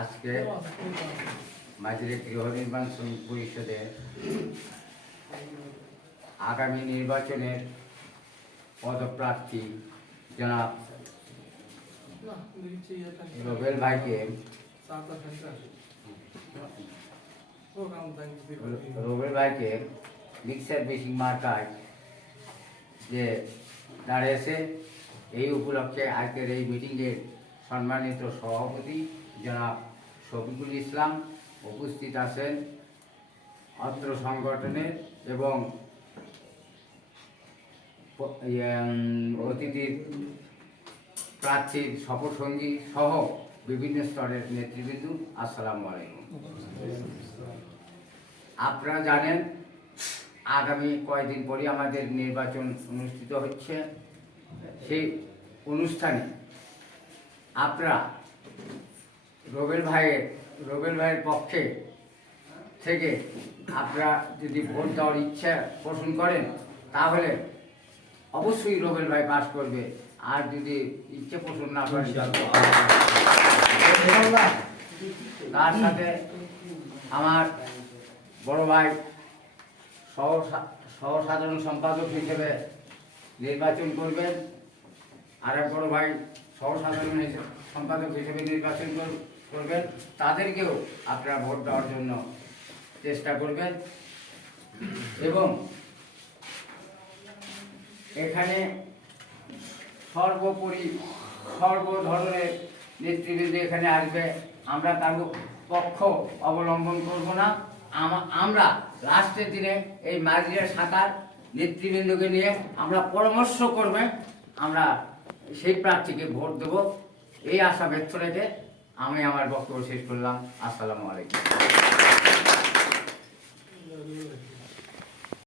আজকে মাঝিরে গৃহ নির্মাণ শ্রমিক পরিষদে আগামী নির্বাচনের পদপ্রার্থী জনাব রোবেল ভাইকে মিক্সার বেসিং মার্কায় যে দাঁড়িয়েছে, এই উপলক্ষে আজকের এই মিটিংয়ের সম্মানিত সভাপতি জনাব শফিকুল ইসলাম উপস্থিত আছেন। অত্র সংগঠনের এবং অতিথির প্রার্থীর সফরসঙ্গী সহ বিভিন্ন স্তরের নেতৃবৃন্দ, আসসালামু আলাইকুম। আপনারা জানেন আগামী কয়েকদিন পরে আমাদের নির্বাচন অনুষ্ঠিত হচ্ছে। সেই অনুষ্ঠানে আপনারা রোবেল ভাইয়ের পক্ষে থেকে আপনারা যদি ভোট দেওয়ার ইচ্ছা পোষণ করেন তাহলে অবশ্যই রোবেল ভাই পাস করবে, আর যদি ইচ্ছে পোষণ না করেন তার সাথে আমার বড় ভাই সহ সাধারণ সম্পাদক হিসেবে নির্বাচন করবেন, আর এক বড় ভাই সহ সাধারণ সম্পাদক হিসেবে নির্বাচন করবেন। তাদেরকেও আপনারা ভোট দেওয়ার জন্য চেষ্টা করবেন। এবং এখানে সর্বোপরি সর্ব ধরনের নেতৃবৃন্দ এখানে আসবে। আমরা কারো পক্ষ অবলম্বন করব না। আমরা লাস্টের দিনে এই মাঝিরা সাঁতার নেতৃবৃন্দকে নিয়ে আমরা পরামর্শ করবে, আমরা সেই প্রার্থীকে ভোট দেব, এই আশা ব্যক্ত রেখে আমি আমার বক্তব্য শেষ করলাম। আসসালামু আলাইকুম।